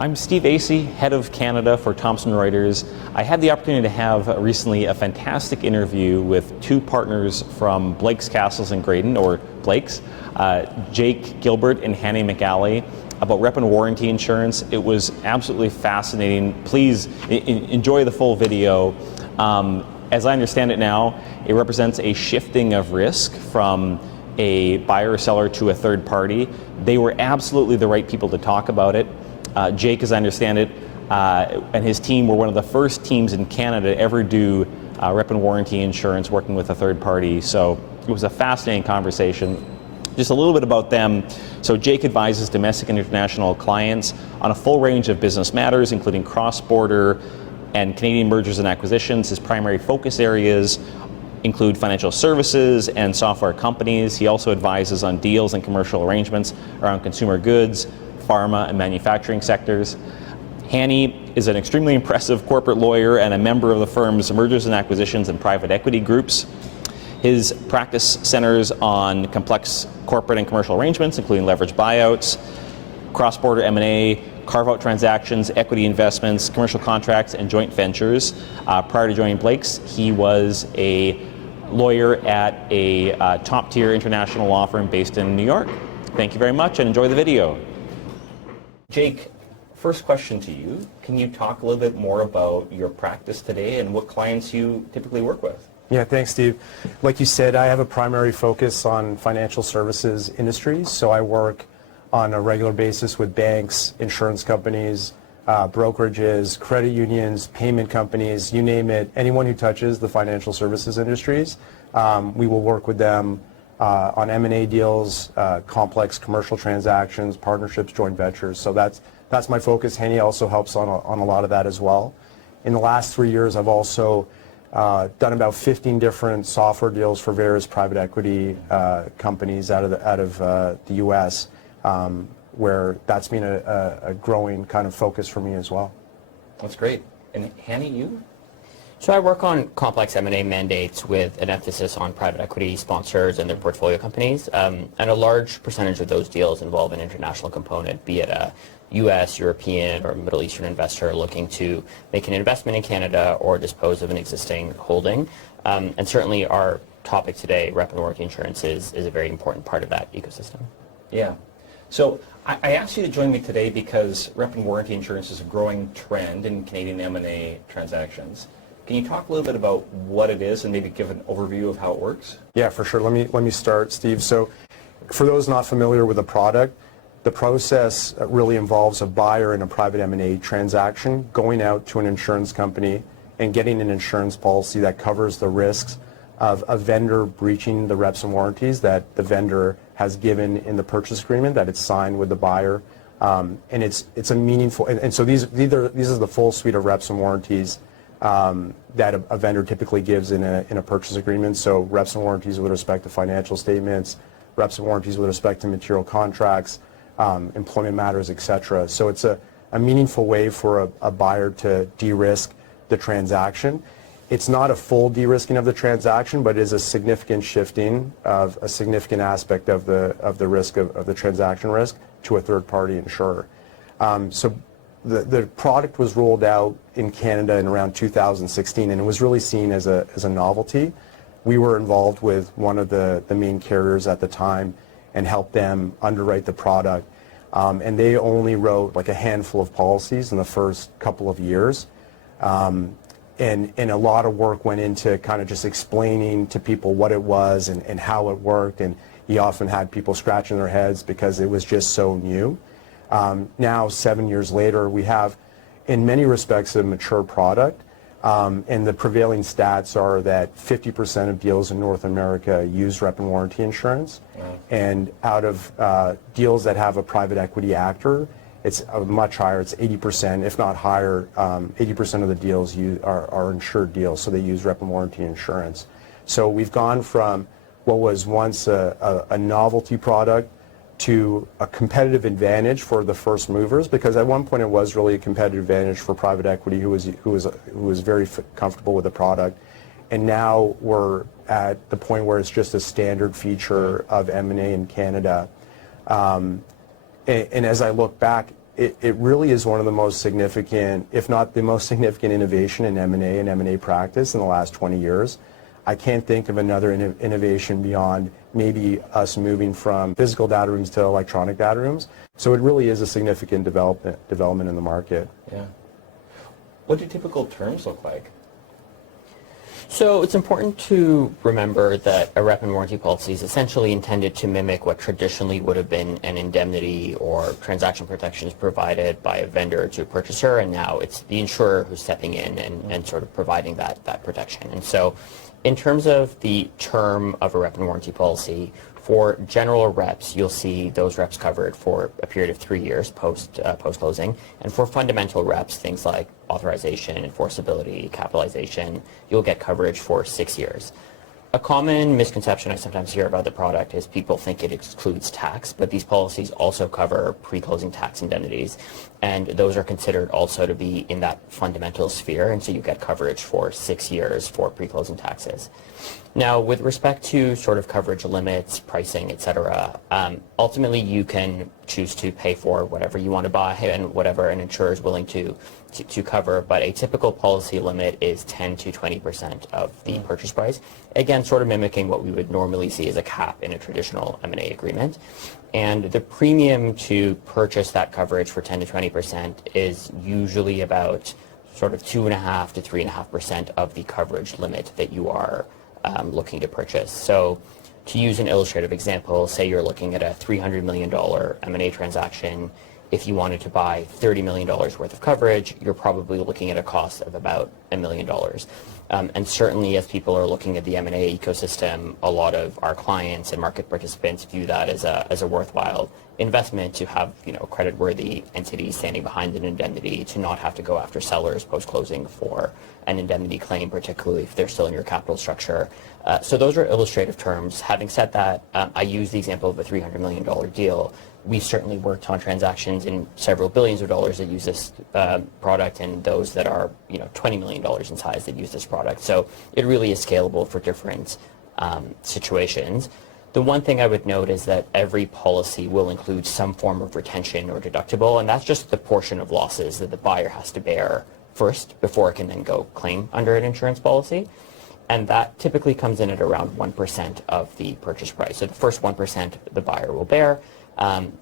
I'm Steve Assie, head of Canada for Thomson Reuters. I had the opportunity to have recently a fantastic interview with two partners from Blake's Cassels and Graydon, or Blake's, Jake Gilbert and Hani Migally, about rep and warranty insurance. It was absolutely fascinating. Please enjoy the full video. As I understand it now, it represents a shifting of risk from a buyer or seller to a third party. They were absolutely the right people to talk about it. Jake, as I understand it, and his team were one of the first teams in Canada to ever do rep and warranty insurance working with a third party. So it was a fascinating conversation. Just a little bit about them. So Jake advises domestic and international clients on a full range of business matters, including cross-border and Canadian mergers and acquisitions. His primary focus areas include financial services and software companies. He also advises on deals and commercial arrangements around consumer goods, pharma and manufacturing sectors. Hani is an extremely impressive corporate lawyer and a member of the firm's mergers and acquisitions and private equity groups. His practice centers on complex corporate and commercial arrangements, including leveraged buyouts, cross-border M&A, carve-out transactions, equity investments, commercial contracts, and joint ventures. Prior to joining Blake's, he was a lawyer at a top-tier international law firm based in New York. Thank you very much and enjoy the video. Jake, first question to you. Can you talk a little bit more about your practice today and what clients you typically work with? Yeah, thanks, Steve. Like you said, I have a primary focus on financial services industries, so I work on a regular basis with banks, insurance companies, brokerages, credit unions, payment companies, you name it. Anyone who touches the financial services industries, we will work with them on M&A deals, complex commercial transactions, partnerships, joint ventures. So that's my focus. Hani also helps on a lot of that as well. In the last 3 years, I've also done about 15 different software deals for various private equity companies out of the U.S., where that's been a growing kind of focus for me as well. That's great. And Hani, you? So I work on complex M&A mandates with an emphasis on private equity sponsors and their portfolio companies, and a large percentage of those deals involve an international component, be it a U.S., European, or Middle Eastern investor looking to make an investment in Canada or dispose of an existing holding. And certainly our topic today, rep and warranty insurance, is a very important part of that ecosystem. Yeah. So I asked you to join me today because rep and warranty insurance is a growing trend in Canadian M&A transactions. Can you talk a little bit about what it is and maybe give an overview of how it works? Yeah, for sure. Let me start, Steve. So for those not familiar with the product, the process really involves a buyer in a private M&A transaction going out to an insurance company and getting an insurance policy that covers the risks of a vendor breaching the reps and warranties that the vendor has given in the purchase agreement that it's signed with the buyer. And it's a meaningful, and so these are the full suite of reps and warranties that a vendor typically gives in a purchase agreement. So reps and warranties with respect to financial statements, reps and warranties with respect to material contracts, employment matters, etc. So it's a meaningful way for a buyer to de-risk the transaction. It's not a full de-risking of the transaction, but it is a significant shifting of a significant aspect of the risk of the transaction risk to a third-party insurer. So the product was rolled out in Canada in around 2016, and it was really seen as a novelty. We were involved with one of the main carriers at the time and helped them underwrite the product. And they only wrote like a handful of policies in the first couple of years. And a lot of work went into kind of just explaining to people what it was and how it worked. And he often had people scratching their heads because it was just so new. Now, 7 years later, we have, in many respects, a mature product. And the prevailing stats are that 50% of deals in North America use rep and warranty insurance. And out of deals that have a private equity actor, it's much higher. It's 80%, if not higher. 80% of the deals are insured deals, so they use rep and warranty insurance. So we've gone from what was once a novelty product to a competitive advantage for the first movers, because at one point it was really a competitive advantage for private equity who was very comfortable with the product, and now we're at the point where it's just a standard feature of M&A in Canada. And as I look back, it really is one of the most significant, if not the most significant innovation in M&A and M&A practice in the last 20 years. I can't think of another innovation beyond maybe us moving from physical data rooms to electronic data rooms. So it really is a significant development in the market. Yeah. What do typical terms look like? So it's important to remember that a rep and warranty policy is essentially intended to mimic what traditionally would have been an indemnity or transaction protections provided by a vendor to a purchaser, and now it's the insurer who's stepping in and sort of providing that protection. And so in terms of the term of a rep and warranty policy, for general reps, you'll see those reps covered for a period of 3 years post-closing. And for fundamental reps, things like authorization, enforceability, capitalization, you'll get coverage for 6 years. A common misconception I sometimes hear about the product is people think it excludes tax, but these policies also cover pre-closing tax indemnities, and those are considered also to be in that fundamental sphere, and so you get coverage for 6 years for pre-closing taxes. Now, with respect to sort of coverage limits, pricing, etc., ultimately you can choose to pay for whatever you want to buy and whatever an insurer is willing to cover, but a typical policy limit is 10 to 20% of the purchase price. Again, sort of mimicking what we would normally see as a cap in a traditional M&A agreement. And the premium to purchase that coverage for 10 to 20% is usually about sort of 2.5 to 3.5% of the coverage limit that you are looking to purchase. So to use an illustrative example, say you're looking at a $300 million M&A transaction. If you wanted to buy $30 million worth of coverage, you're probably looking at a cost of about $1 million. And certainly as people are looking at the M&A ecosystem, a lot of our clients and market participants view that as a worthwhile investment to have, creditworthy entities standing behind an indemnity, to not have to go after sellers post-closing for an indemnity claim, particularly if they're still in your capital structure. So those are illustrative terms. Having said that, I use the example of a $300 million deal. We've certainly worked on transactions in several billions of dollars that use this product, and those that are $20 million in size that use this product. So it really is scalable for different situations. The one thing I would note is that every policy will include some form of retention or deductible, and that's just the portion of losses that the buyer has to bear first before it can then go claim under an insurance policy. And that typically comes in at around 1% of the purchase price. So the first 1% the buyer will bear.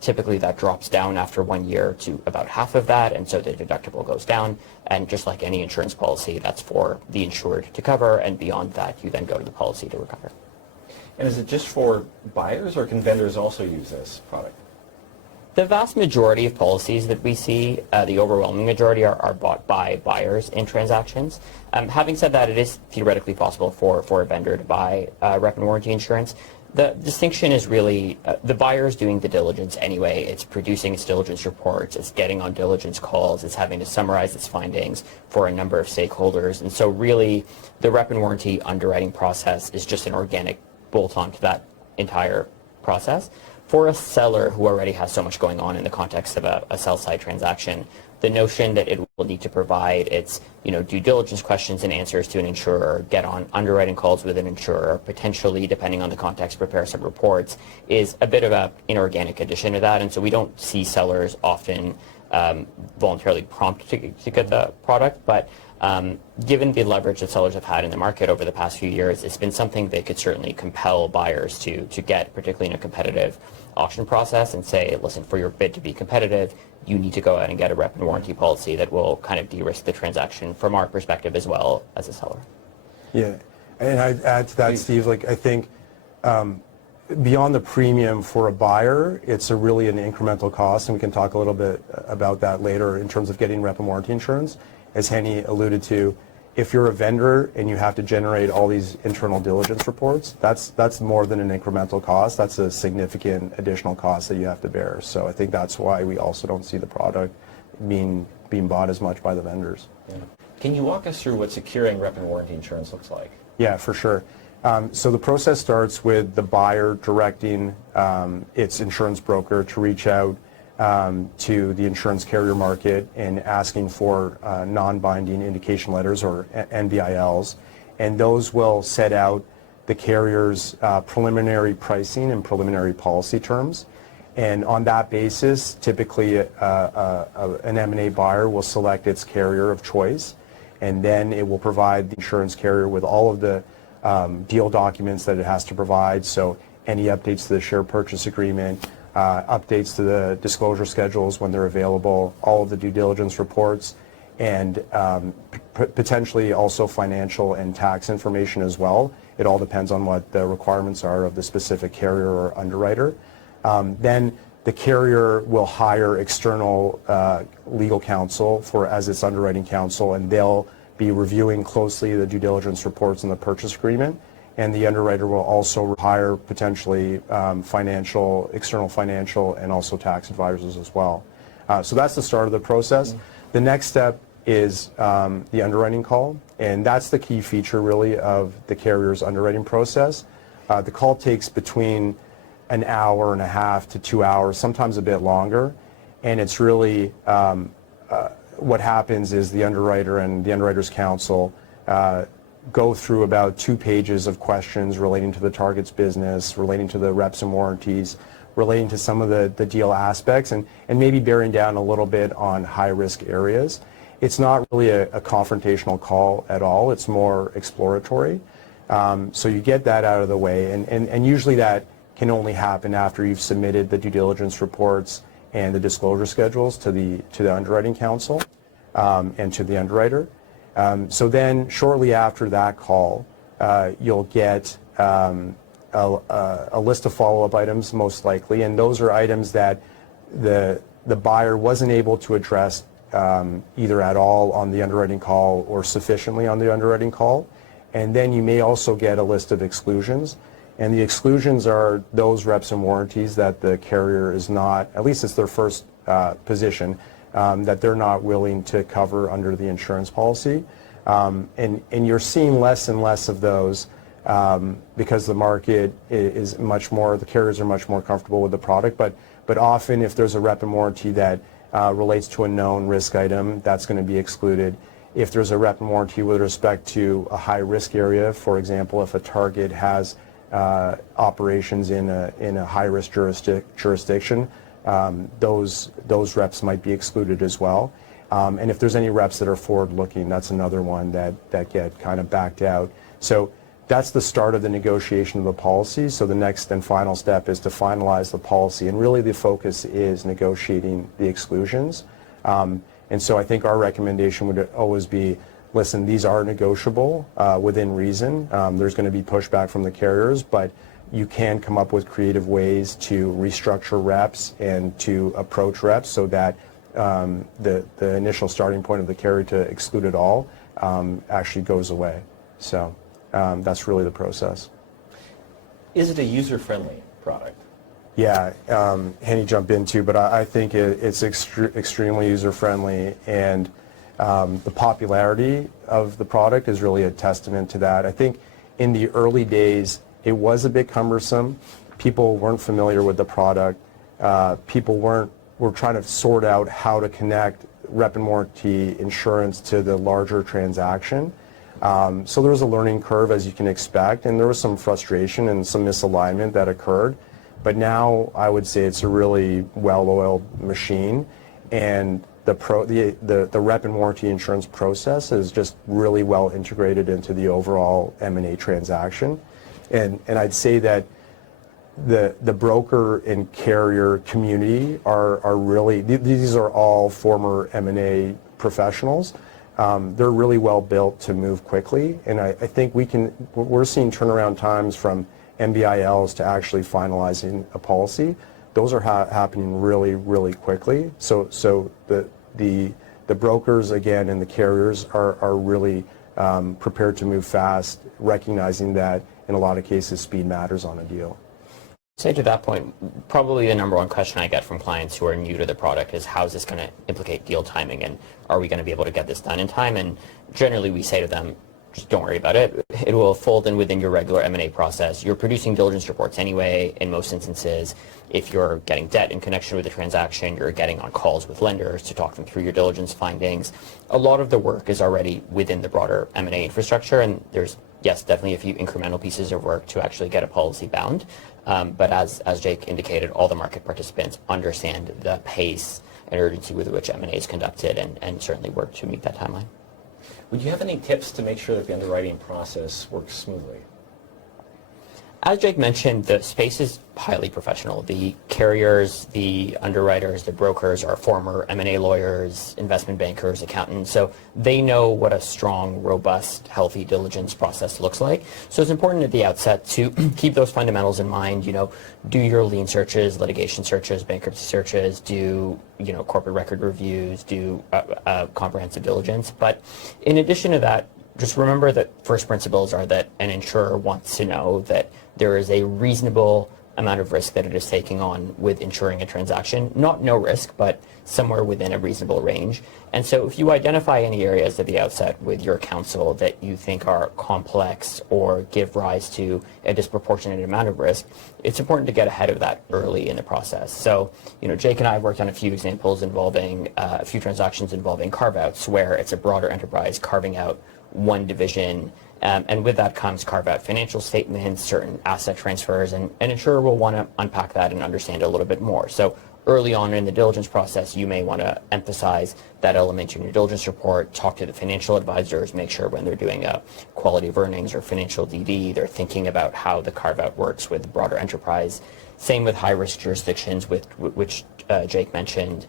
Typically that drops down after 1 year to about half of that, and so the deductible goes down. And just like any insurance policy, that's for the insured to cover, and beyond that you then go to the policy to recover. And is it just for buyers, or can vendors also use this product? The vast majority of policies that we see, the overwhelming majority, are bought by buyers in transactions. Having said that, it is theoretically possible for a vendor to buy rep and warranty insurance. The distinction is really the buyer is doing the diligence anyway. It's producing its diligence reports, it's getting on diligence calls, it's having to summarize its findings for a number of stakeholders. And so really the rep and warranty underwriting process is just an organic bolt-on to that entire process. For a seller who already has so much going on in the context of a sell-side transaction, the notion that it will need to provide its due diligence questions and answers to an insurer, get on underwriting calls with an insurer, potentially, depending on the context, prepare some reports, is a bit of an inorganic addition to that. And so we don't see sellers often voluntarily prompt to get the product, but given the leverage that sellers have had in the market over the past few years, it's been something that could certainly compel buyers to get, particularly in a competitive auction process, and say, listen, for your bid to be competitive, you need to go out and get a rep and warranty policy that will kind of de-risk the transaction from our perspective as well as a seller. Yeah, and I'd add to that, Steve, I think beyond the premium for a buyer, it's really an incremental cost, and we can talk a little bit about that later in terms of getting rep and warranty insurance. As Hani alluded to, if you're a vendor and you have to generate all these internal diligence reports, that's more than an incremental cost. That's a significant additional cost that you have to bear. So I think that's why we also don't see the product being bought as much by the vendors. Yeah. Can you walk us through what securing rep and warranty insurance looks like? Yeah, for sure. So the process starts with the buyer directing its insurance broker to reach out to the insurance carrier market and asking for non-binding indication letters, or NBILs, and those will set out the carrier's preliminary pricing and preliminary policy terms. And on that basis, typically an M&A buyer will select its carrier of choice, and then it will provide the insurance carrier with all of the deal documents that it has to provide. So any updates to the share purchase agreement, updates to the disclosure schedules when they're available, all of the due diligence reports, and potentially also financial and tax information as well. It all depends on what the requirements are of the specific carrier or underwriter. Then the carrier will hire external legal counsel as its underwriting counsel, and they'll be reviewing closely the due diligence reports and the purchase agreement. And the underwriter will also hire potentially external financial, and also tax advisors as well. So that's the start of the process. The next step is the underwriting call, and that's the key feature really of the carrier's underwriting process. The call takes between an hour and a half to 2 hours, sometimes a bit longer, and it's really what happens is the underwriter and the underwriter's counsel go through about 2 pages of questions relating to the target's business, relating to the reps and warranties, relating to some of the deal aspects, and maybe bearing down a little bit on high-risk areas. It's not really a confrontational call at all. It's more exploratory. So you get that out of the way, and usually that can only happen after you've submitted the due diligence reports and the disclosure schedules to the underwriting counsel and to the underwriter. So then shortly after that call, you'll get a list of follow-up items most likely, and those are items that the buyer wasn't able to address either at all on the underwriting call or sufficiently on the underwriting call. And then you may also get a list of exclusions. And the exclusions are those reps and warranties that the carrier is not, at least it's their first position, that they're not willing to cover under the insurance policy. And you're seeing less and less of those because the market is much more, the carriers are much more comfortable with the product. But often if there's a rep and warranty that relates to a known risk item, that's going to be excluded. If there's a rep and warranty with respect to a high risk area, for example, if a target has operations in a high risk jurisdiction, those reps might be excluded as well. And if there's any reps that are forward looking, that's another one that get kind of backed out. So that's the start of the negotiation of the policy. So the next and final step is to finalize the policy, and really the focus is negotiating the exclusions. And so I think our recommendation would always be, listen, these are negotiable within reason. There's going to be pushback from the carriers, but you can come up with creative ways to restructure reps and to approach reps so that the initial starting point of the carrier to exclude it all actually goes away. So that's really the process. Is it a user-friendly product? Yeah, Hani, jump in too, but I think it's extremely user-friendly, and the popularity of the product is really a testament to that. I think in the early days, it was a bit cumbersome. People weren't familiar with the product. People were trying to sort out how to connect rep and warranty insurance to the larger transaction. So there was a learning curve, as you can expect, and there was some frustration and some misalignment that occurred. But now I would say it's a really well-oiled machine, and the rep and warranty insurance process is just really well integrated into the overall M&A transaction. And I'd say that the broker and carrier community are really, these are all former M&A professionals. They're really well built to move quickly, and I think we're seeing turnaround times from MBILs to actually finalizing a policy. Those are happening really, really quickly. So the brokers, again, and the carriers are really prepared to move fast, recognizing that in a lot of cases speed matters on a deal. Say to that point, probably the number one question I get from clients who are new to the product is, how is this going to implicate deal timing, and are we going to be able to get this done in time? And generally we say to them, just don't worry about it. It will fold in within your regular M&A process. You're producing diligence reports anyway in most instances. If you're getting debt in connection with the transaction, you're getting on calls with lenders to talk them through your diligence findings. A lot of the work is already within the broader M&A infrastructure, and there's, yes, definitely a few incremental pieces of work to actually get a policy bound. But as Jake indicated, all the market participants understand the pace and urgency with which M&A is conducted and certainly work to meet that timeline. Would you have any tips to make sure that the underwriting process works smoothly? As Jake mentioned, the space is highly professional. The carriers, the underwriters, the brokers are former M&A lawyers, investment bankers, accountants, so they know what a strong, robust, healthy diligence process looks like. So it's important at the outset to keep those fundamentals in mind. Do your lien searches, litigation searches, bankruptcy searches, do corporate record reviews, do comprehensive diligence. But in addition to that, just remember that first principles are that an insurer wants to know that there is a reasonable amount of risk that it is taking on with insuring a transaction. Not no risk, but somewhere within a reasonable range. And so if you identify any areas at the outset with your counsel that you think are complex or give rise to a disproportionate amount of risk, it's important to get ahead of that early in the process. So, Jake and I worked on a few examples involving a few transactions involving carve-outs where it's a broader enterprise carving out one division, and with that comes carve-out financial statements, certain asset transfers, and an insurer will want to unpack that and understand a little bit more. So early on in the diligence process, you may want to emphasize that element in your diligence report, talk to the financial advisors, make sure when they're doing a quality of earnings or financial DD, they're thinking about how the carve-out works with the broader enterprise. Same with high-risk jurisdictions, which Jake mentioned.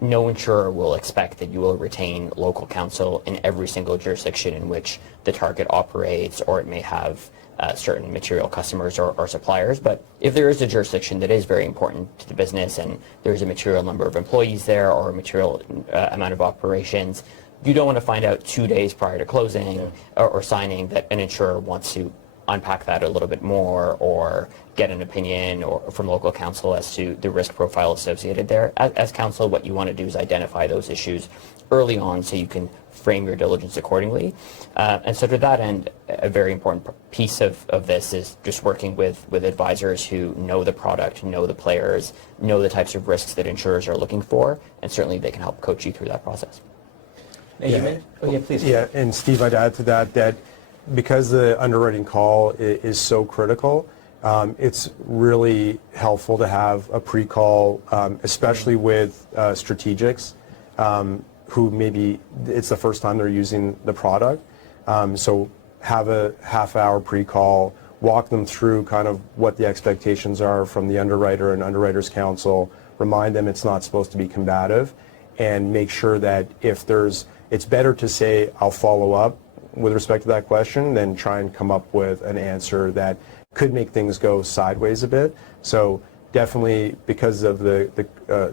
No insurer will expect that you will retain local counsel in every single jurisdiction in which the target operates, or it may have certain material customers or suppliers. But if there is a jurisdiction that is very important to the business and there's a material number of employees there or a material amount of operations, you don't want to find out 2 days prior to closing or signing that an insurer wants to unpack that a little bit more or get an opinion or from local counsel as to the risk profile associated there. As counsel, what you want to do is identify those issues early on so you can frame your diligence accordingly. And so to that end, a very important piece of this is just working with advisors who know the product, know the players, know the types of risks that insurers are looking for, and certainly they can help coach you through that process. Please. Yeah, and Steve, I'd add to that because the underwriting call is so critical, it's really helpful to have a pre-call, especially with strategics who maybe it's the first time they're using the product. So have a half-hour pre-call, walk them through kind of what the expectations are from the underwriter and underwriters counsel, remind them it's not supposed to be combative, and make sure that it's better to say, I'll follow up with respect to that question than try and come up with an answer that could make things go sideways a bit. So definitely, because of the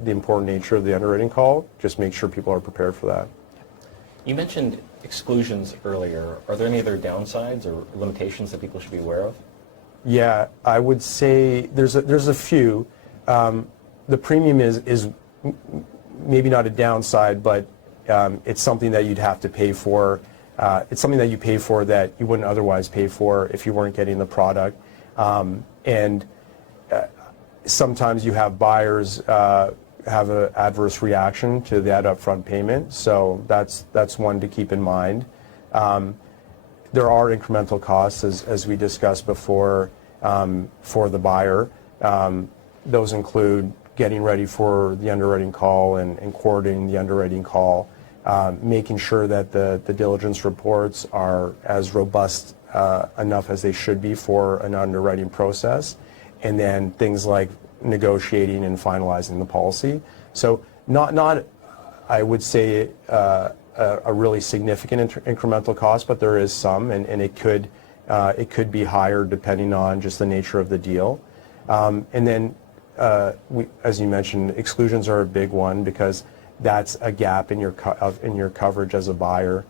important nature of the underwriting call, just make sure people are prepared for that. You mentioned exclusions earlier. Are there any other downsides or limitations that people should be aware of? Yeah, I would say there's a few. The premium is maybe not a downside, but it's something that you'd have to pay for. It's something that you pay for that you wouldn't otherwise pay for if you weren't getting the product. And sometimes you have buyers have an adverse reaction to that upfront payment, so that's one to keep in mind. There are incremental costs, as we discussed before, for the buyer. Those include getting ready for the underwriting call and coordinating the underwriting call, making sure that the diligence reports are as robust enough as they should be for an underwriting process, and then things like negotiating and finalizing the policy. So not I would say a really significant incremental cost, but there is some, and it could be higher depending on just the nature of the deal. And then as you mentioned, exclusions are a big one because that's a gap in your coverage as a buyer.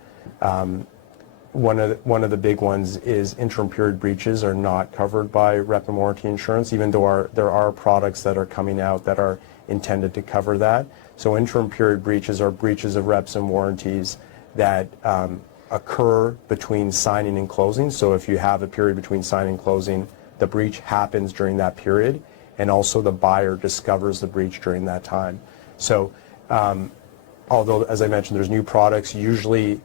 One of the big ones is interim period breaches are not covered by rep and warranty insurance, even though there are products that are coming out that are intended to cover that. So interim period breaches are breaches of reps and warranties that occur between signing and closing. So if you have a period between signing and closing, the breach happens during that period, and also the buyer discovers the breach during that time. So although, as I mentioned, there's new products, usually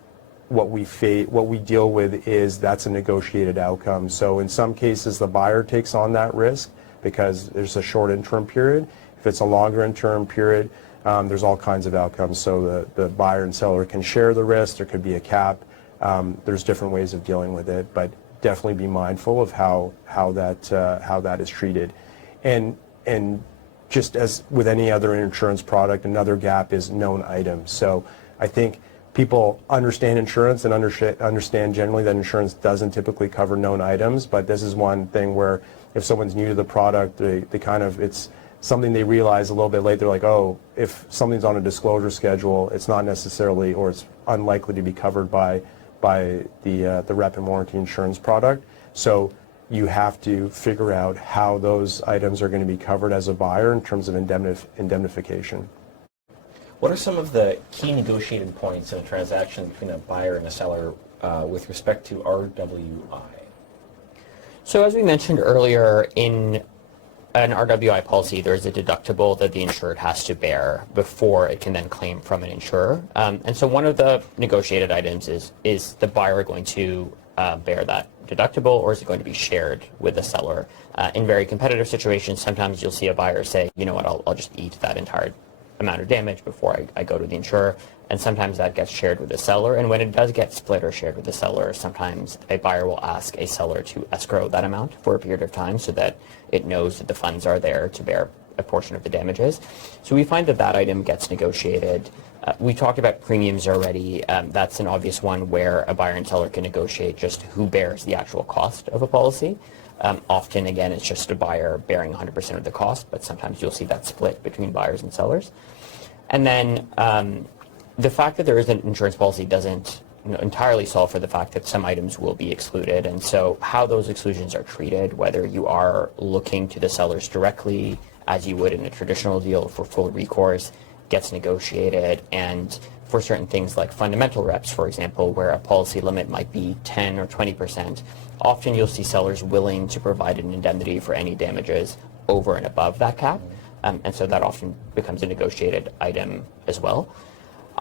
what we deal with is that's a negotiated outcome. So in some cases, the buyer takes on that risk because there's a short interim period. If it's a longer interim period, there's all kinds of outcomes. So the buyer and seller can share the risk. There could be a cap. There's different ways of dealing with it, but definitely be mindful of how that is treated. And just as with any other insurance product, another gap is known items. So I think people understand insurance and understand generally that insurance doesn't typically cover known items, but this is one thing where if someone's new to the product, it's something they realize a little bit later, like, oh, if something's on a disclosure schedule, it's not necessarily, or it's unlikely to be covered by the rep and warranty insurance product. So you have to figure out how those items are going to be covered as a buyer in terms of indemnification. What are some of the key negotiating points in a transaction between a buyer and a seller with respect to RWI? So as we mentioned earlier, in an RWI policy, there's a deductible that the insured has to bear before it can then claim from an insurer. And so one of the negotiated items is the buyer going to bear that deductible, or is it going to be shared with the seller? In very competitive situations, sometimes you'll see a buyer say, you know what, I'll just eat that entire amount of damage before I go to the insurer. And sometimes that gets shared with the seller. And when it does get split or shared with the seller, sometimes a buyer will ask a seller to escrow that amount for a period of time so that it knows that the funds are there to bear a portion of the damages. So we find that item gets negotiated. We talked about premiums already. That's an obvious one where a buyer and seller can negotiate just who bears the actual cost of a policy. Often, again, it's just a buyer bearing 100% of the cost, but sometimes you'll see that split between buyers and sellers. And then the fact that there is an insurance policy doesn't entirely solve for the fact that some items will be excluded. And so how those exclusions are treated, whether you are looking to the sellers directly as you would in a traditional deal for full recourse, gets negotiated. And for certain things like fundamental reps, for example, where a policy limit might be 10 or 20%, often you'll see sellers willing to provide an indemnity for any damages over and above that cap. And so that often becomes a negotiated item as well.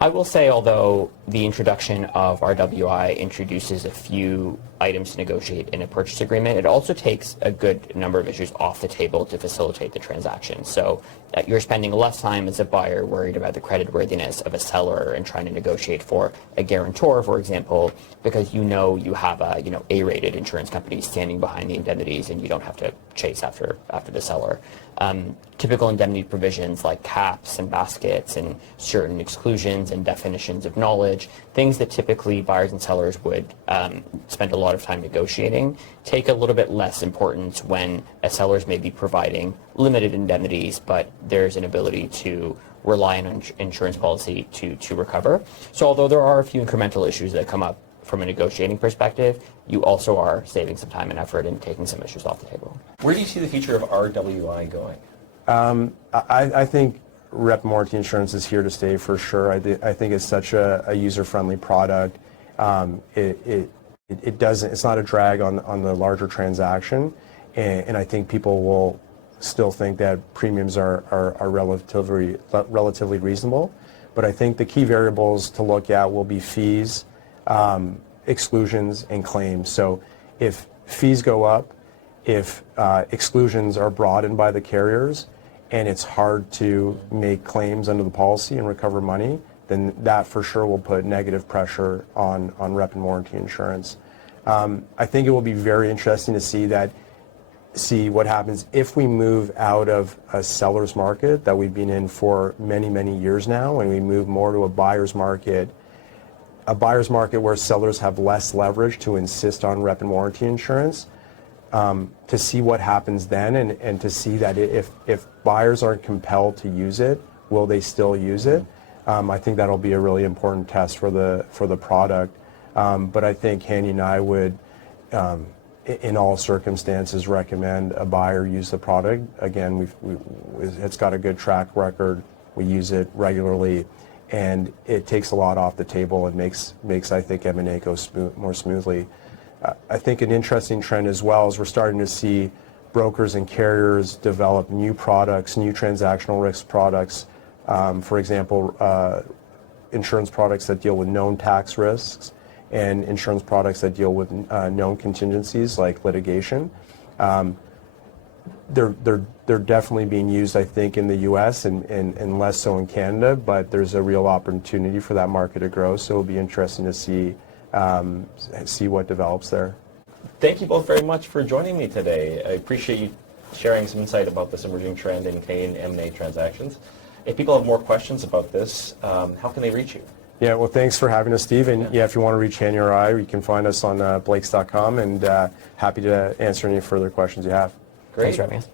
I will say, although the introduction of RWI introduces a few items to negotiate in a purchase agreement, it also takes a good number of issues off the table to facilitate the transaction. So you're spending less time as a buyer worried about the creditworthiness of a seller and trying to negotiate for a guarantor, for example, because you have a A-rated insurance company standing behind the indemnities and you don't have to chase after the seller. Typical indemnity provisions like caps and baskets and certain exclusions and definitions of knowledge, things that typically buyers and sellers would spend a lot of time negotiating, take a little bit less importance when a seller's may be providing limited indemnities, but there's an ability to rely on an insurance policy to recover. So although there are a few incremental issues that come up from a negotiating perspective, you also are saving some time and effort and taking some issues off the table. Where do you see the future of RWI going? I think rep and warranty insurance is here to stay for sure. I think it's such a user-friendly product. It's not a drag on the larger transaction, and I think people will still think that premiums are relatively reasonable. But I think the key variables to look at will be fees, exclusions, and claims. So if fees go up, if exclusions are broadened by the carriers, and it's hard to make claims under the policy and recover money, then that for sure will put negative pressure on rep and warranty insurance. I think it will be very interesting to see what happens if we move out of a seller's market that we've been in for many, many years now, and we move more to a buyer's market where sellers have less leverage to insist on rep and warranty insurance. To see what happens then, and to see that if buyers aren't compelled to use it, will they still use it? I think that'll be a really important test for the product. But I think Hani and I would, in all circumstances, recommend a buyer use the product. Again, it's got a good track record. We use it regularly, and it takes a lot off the table and makes I think M&A go more smoothly. I think an interesting trend as well is we're starting to see brokers and carriers develop new products, new transactional risk products. For example, insurance products that deal with known tax risks and insurance products that deal with known contingencies like litigation. They're definitely being used, I think, in the U.S. and less so in Canada, but there's a real opportunity for that market to grow, so it'll be interesting to see what develops there. Thank you both very much for joining me today. I appreciate you sharing some insight about this emerging trend in Canadian M&A transactions. If people have more questions about this, how can they reach you? Yeah, well, thanks for having us, Steve. And yeah, if you want to reach Hani or I, you can find us on blakes.com, and happy to answer any further questions you have. Great. Thanks for having us.